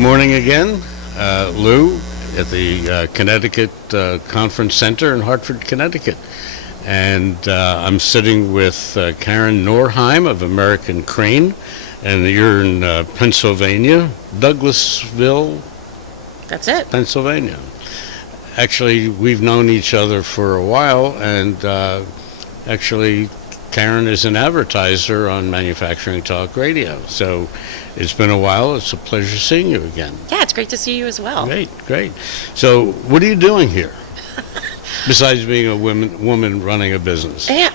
Good morning again, Lou, at the Connecticut Conference Center in Hartford, Connecticut. And I'm sitting with Karen Norheim of American Crane, and you're in Pennsylvania, Douglasville. That's it. Pennsylvania. Actually, we've known each other for a while, and actually, Karen is an advertiser on Manufacturing Talk Radio. So it's been a while. It's a pleasure seeing you again. Yeah, it's great to see you as well. Great. So what are you doing here besides being a woman running a business? Yeah,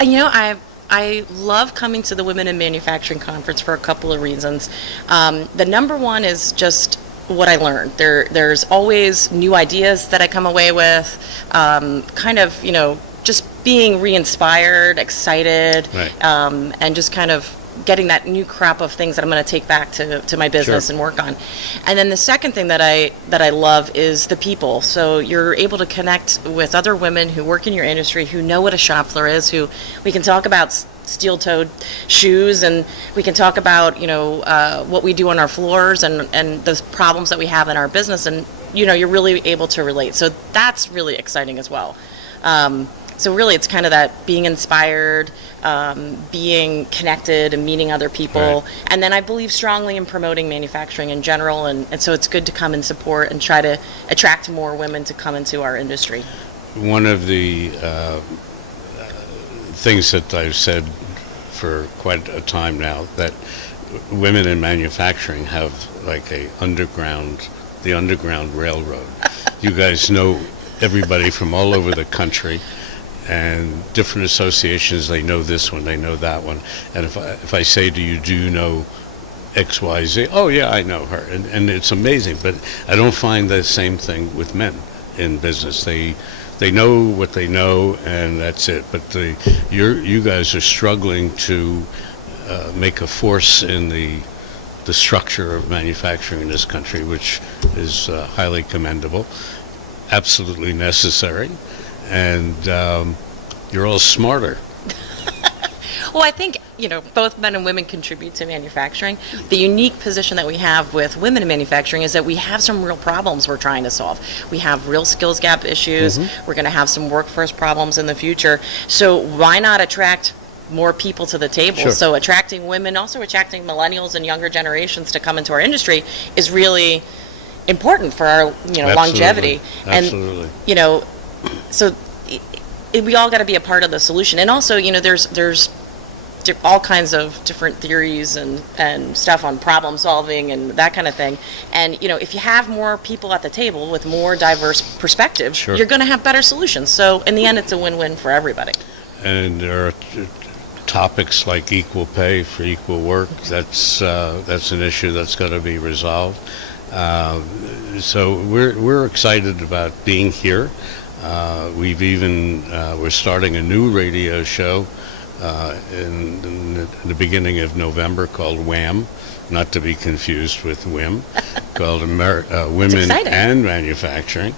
I love coming to the Women in Manufacturing Conference for a couple of reasons. The number one is just what I learned. There's always new ideas that I come away with, just being re-inspired, excited, Right. And just kind of getting that new crop of things that I'm going to take back to my business Sure. and work on. And then the second thing that I love is the people. So you're able to connect with other women who work in your industry, who know what a shop floor is, who we can talk about steel-toed shoes, and we can talk about what we do on our floors and the problems that we have in our business, and you're really able to relate. So that's really exciting as well. So really, it's kind of that being inspired, being connected, and meeting other people. Right. And then I believe strongly in promoting manufacturing in general, and so it's good to come and support and try to attract more women to come into our industry. One of the things that I've said for quite a time now, that women in manufacturing have like the underground railroad. You guys know everybody from all over the country, and different associations. They know this one, they know that one. And if I say to you, do you know XYZ? Oh yeah, I know her. And it's amazing, but I don't find the same thing with men in business. They know what they know, and that's it. But you guys are struggling to make a force in the structure of manufacturing in this country, which is highly commendable, absolutely necessary, and you're all smarter. Well, I think, both men and women contribute to manufacturing. The unique position that we have with women in manufacturing is that we have some real problems we're trying to solve. We have real skills gap issues. Mm-hmm. We're going to have some workforce problems in the future. So why not attract more people to the table? Sure. So attracting women, also attracting millennials and younger generations to come into our industry is really important for our, longevity. Absolutely. And, so we all got to be a part of the solution. And also, there's all kinds of different theories and stuff on problem solving and that kind of thing. And, if you have more people at the table with more diverse perspectives, Sure. You're going to have better solutions. So in the end, it's a win-win for everybody. And there are topics like equal pay for equal work. That's an issue that's got to be resolved. So we're excited about being here. We're starting a new radio show in the beginning of November called WHAM, not to be confused with WIM, called Women and Manufacturing.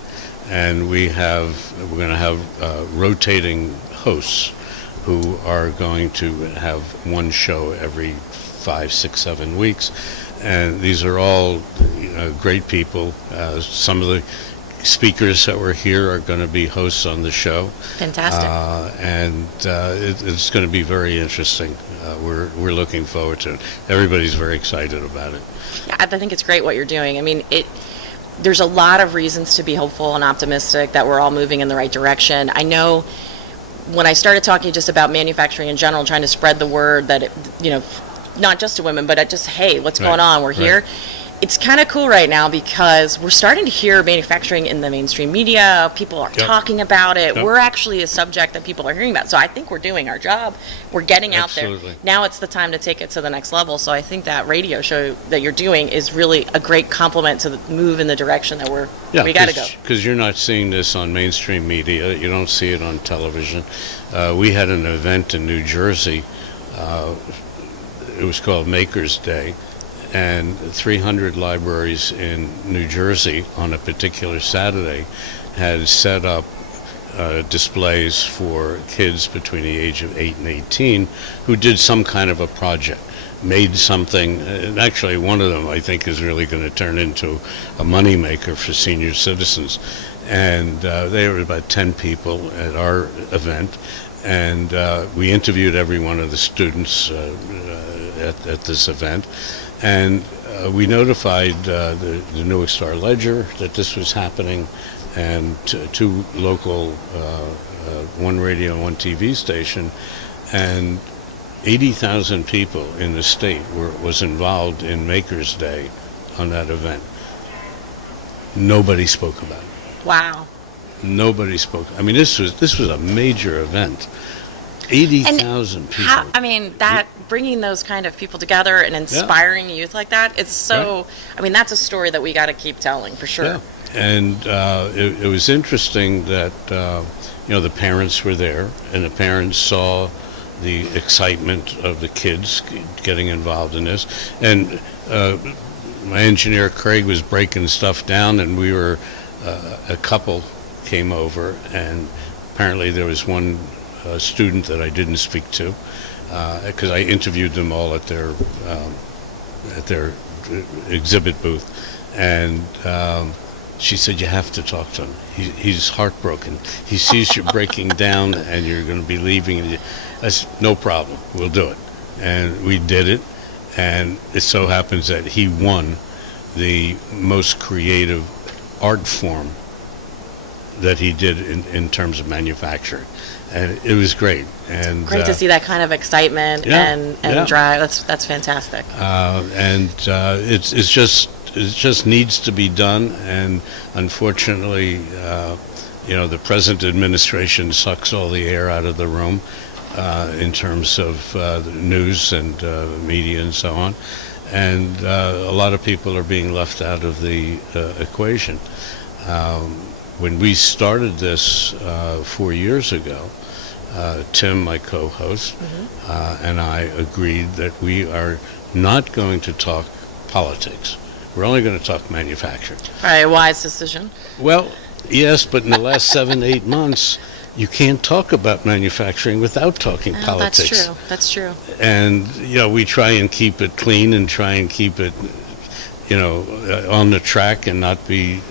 And we're going to have rotating hosts who are going to have one show every 5, 6, 7 weeks. And these are all great people. Some of the speakers that were here are going to be hosts on the show. Fantastic. It's going to be very interesting. We're looking forward to it. Everybody's very excited about it. Yeah, I think it's great what you're doing. I mean, there's a lot of reasons to be hopeful and optimistic that we're all moving in the right direction. I know when I started talking just about manufacturing in general, trying to spread the word that, not just to women, but just, hey, what's going on? We're here. It's kind of cool right now because we're starting to hear manufacturing in the mainstream media. People are talking about it. We're actually a subject that people are hearing about. So I think we're doing our job. We're getting out there. Now it's the time to take it to the next level. So I think that radio show that you're doing is really a great complement to move in the direction that we got to go. Because you're not seeing this on mainstream media. You don't see it on television. We had an event in New Jersey. It was called Maker's Day. And 300 libraries in New Jersey on a particular Saturday had set up displays for kids between the age of 8 and 18 who did some kind of a project. made something. And actually, one of them I think is really going to turn into a moneymaker for senior citizens. And there were about 10 people at our event, and we interviewed every one of the students at this event, and we notified the Newark Star Ledger that this was happening, and two local, one radio and one TV station, and 80,000 people in the state was involved in Makers Day on that event. Nobody spoke about it. Wow. Nobody spoke. I mean, this was a major event. 80,000 people. That bringing those kind of people together and inspiring youth like that, it's so. Right. I mean, that's a story that we got to keep telling for sure. Yeah. And it was interesting that the parents were there, and the parents saw the excitement of the kids getting involved in this, and my engineer Craig was breaking stuff down, and we were a couple came over, and apparently there was one student that I didn't speak to because I interviewed them all at their exhibit booth, and she said, you have to talk to him. He's heartbroken. He sees you breaking down and you're going to be leaving. I said, no problem, we'll do it. And we did it, and it so happens that he won the most creative art form that he did in terms of manufacturing. And it was great. And great to see that kind of excitement and drive. That's fantastic. It just needs to be done. And unfortunately, the present administration sucks all the air out of the room in terms of the news and media and so on. And a lot of people are being left out of the equation. When we started this 4 years ago, Tim, my co-host, and I agreed that we are not going to talk politics. We're only going to talk manufacturing. All right, wise decision. Well, yes, but in the last 7-8 months, you can't talk about manufacturing without talking politics. That's true. And, we try and keep it clean and try and keep it, on the track and not be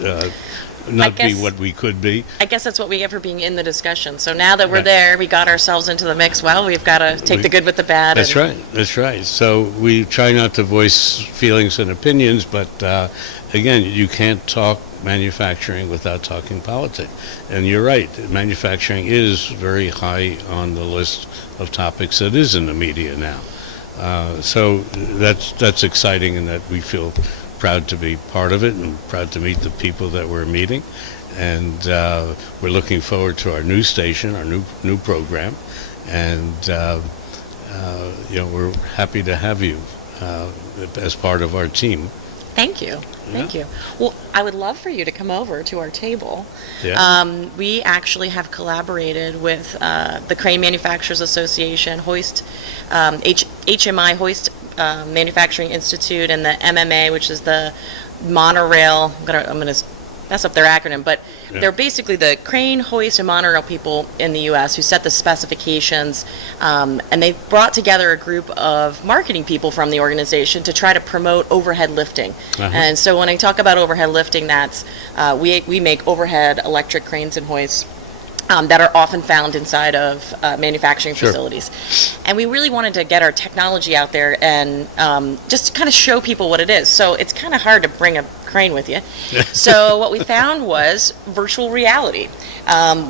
what we could be. I guess that's what we get for being in the discussion. So now that we're there, we got ourselves into the mix. Well, we've got to take the good with the bad. That's right. So we try not to voice feelings and opinions, but again, you can't talk manufacturing without talking politics. And you're right, manufacturing is very high on the list of topics that is in the media now. So that's exciting, and that we feel proud to be part of it and proud to meet the people that we're meeting. And we're looking forward to our new station, our new program. And, we're happy to have you as part of our team. Thank you. Thank you. Well, I would love for you to come over to our table. Yeah. We actually have collaborated with the Crane Manufacturers Association, Hoist, HMI, Hoist Manufacturing Institute, and the MMA, which is the monorail. I'm gonna mess up their acronym, but they're basically the crane, hoist, and monorail people in the U.S. who set the specifications, and they brought together a group of marketing people from the organization to try to promote overhead lifting. And so when I talk about overhead lifting, that's we make overhead electric cranes and hoists that are often found inside of manufacturing facilities. And we really wanted to get our technology out there and just kind of show people what it is. So it's kind of hard to bring a crane with you. So what we found was virtual reality.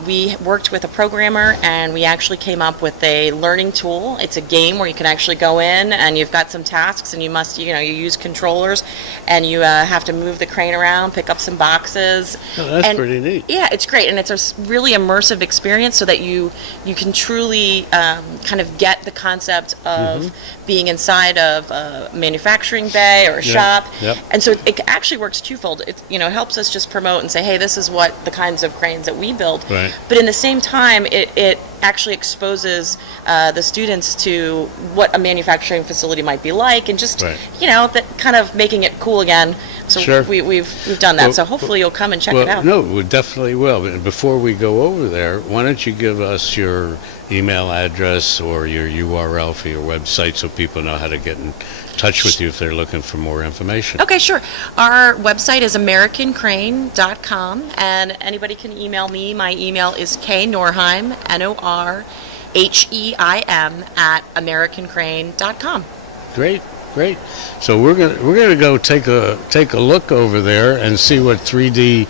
We worked with a programmer, and we actually came up with a learning tool. It's a game where you can actually go in and you've got some tasks, and you use controllers, and you have to move the crane around, pick up some boxes. Oh, that's pretty neat. Yeah, it's great, and it's a really immersive experience so that you can truly kind of get the concept of being inside of a manufacturing bay or a shop. And so it actually works twofold. It helps us just promote and say, hey, this is what the kinds of cranes that we build. Right. But in the same time, it actually exposes the students to what a manufacturing facility might be like, and just Right. that kind of making it cool again. So Sure. we've done that. Well, so hopefully you'll come and check Well, it out. no, we definitely will. But before we go over there, why don't you give us your email address or your URL for your website so people know how to get in touch with you if they're looking for more information? Okay, sure. Our website is americancrane.com, and anybody can email me. My email is knorheim, Norheim, @americancrane.com. Great, great. So we're gonna go take a look over there and see what 3D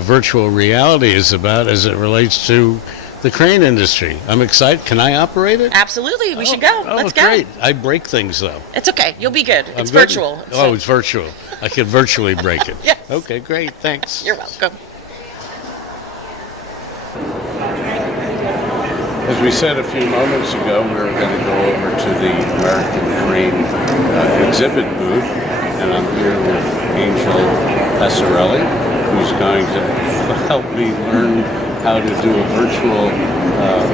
virtual reality is about as it relates to the crane industry. I'm excited. Can I operate it? Absolutely, we should go. Let's go. Great. I break things though. It's okay. You'll be good. I'm It's good? virtual. Oh, it's virtual. I can virtually break it. Yes. Okay, great. Thanks. You're welcome. As we said a few moments ago, we were going to go over to the American Crane exhibit booth, and I'm here with Angel Passarelli, who's going to help me learn how to do a virtual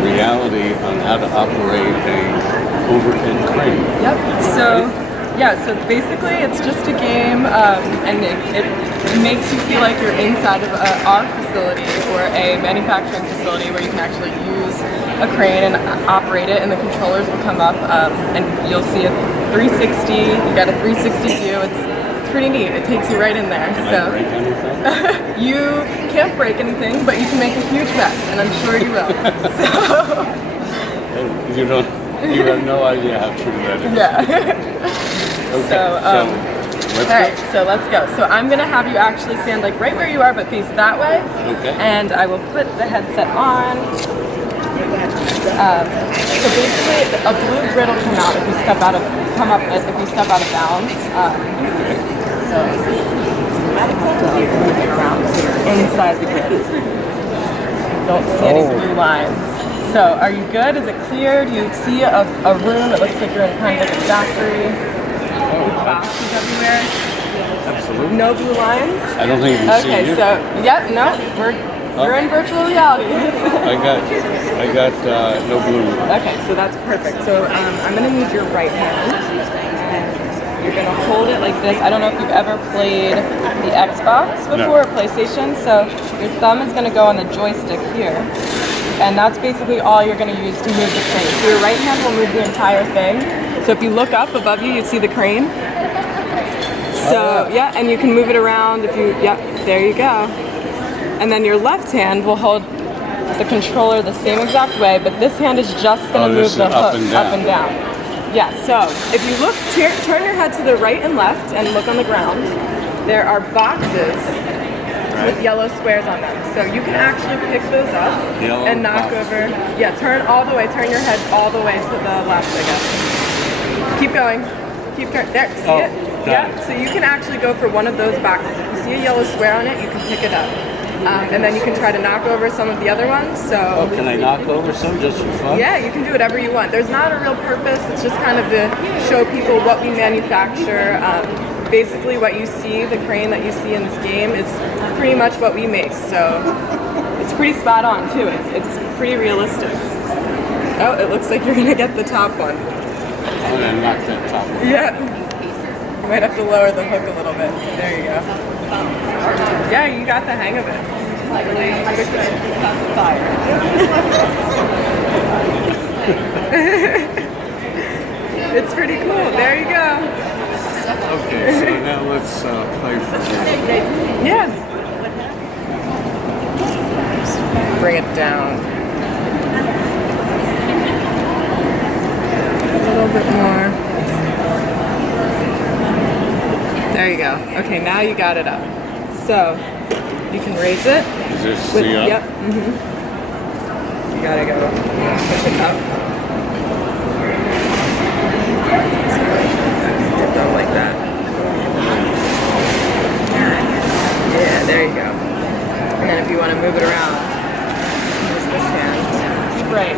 reality on how to operate a overhead crane. Yep. So basically, it's just a game, and it makes you feel like you're inside of our facility or a manufacturing facility where you can actually use a crane and operate it, and the controllers will come up, and you'll see a 360. You got a 360 view. It's pretty neat. It takes you right in there. Can I break anything? You can't break anything, but you can make a huge mess, and I'm sure you will. You have no idea how true that is. Yeah. Okay, let's All right, so let's go. So I'm gonna have you actually stand like right where you are, but face that way. Okay. And I will put the headset on. So basically, a blue grid will come out if you step out of bounds. So around inside the grid. Don't see any blue lines. So are you good? Is it clear? Do you see a room? It looks like you're in kind of like a factory with boxes everywhere. Absolutely. No blue lines? I don't think you can see Okay, you. so, we're in virtual reality. I got no blue. Okay, so that's perfect. So I'm going to need your right hand. You're going to hold it like this. I don't know if you've ever played the Xbox before or PlayStation. So your thumb is going to go on the joystick here. And that's basically all you're going to use to move the crane. So your right hand will move the entire thing. So if you look up above you, you see the crane. So, yeah, and you can move it around if you, there you go. And then your left hand will hold the controller the same exact way, but this hand is just going to move the hook up and down. Yeah, so if you look, turn your head to the right and left and look on the ground. There are boxes with yellow squares on them. So you can actually pick those up and knock over. Yeah, turn all the way, turn your head all the way to the left, I guess. Keep going. Keep turning. There, see it? Yeah, so you can actually go for one of those boxes. If you see a yellow square on it, you can pick it up. And then you can try to knock over some of the other ones. So Can I knock over some just for fun? yeah, you can do whatever you want. There's not a real purpose. It's just kind of to show people what we manufacture. Basically what you see, the crane that you see in this game, is pretty much what we make. So it's pretty spot on too. It's pretty realistic. Oh, it looks like you're gonna get the top one. I'm gonna knock that top one. Yeah. You might have to lower the hook a little bit. There you go. Yeah, you got the hang of it. It's pretty cool. There you go. Okay, so now let's play for you. Yeah. Bring it down. A little bit more. There you go. Okay, now you got it up. So, you can raise it. Is this With, the up? yep. You gotta go push it up. Get done like that. Yeah, there you go. And then if you want to move it around, use this hand. Right.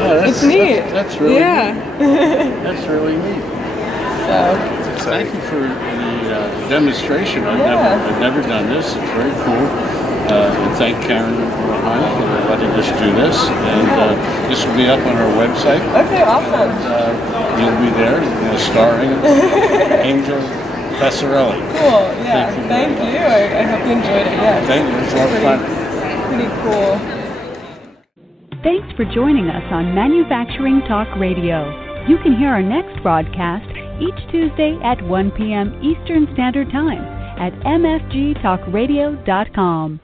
Oh, It's neat. That's really Yeah. neat. That's really neat. So, Thank you for the demonstration. I've never done this. It's very cool. And thank Karen Norheim for letting us do this. And this will be up on our website. Okay, awesome. You'll be there, starring Angel Passarelli. Cool, yeah. Thank you. I hope you enjoyed it. Yeah, Thank you. It's a lot of fun. Pretty cool. Thanks for joining us on Manufacturing Talk Radio. You can hear our next broadcast each Tuesday at 1 p.m. Eastern Standard Time at mfgtalkradio.com.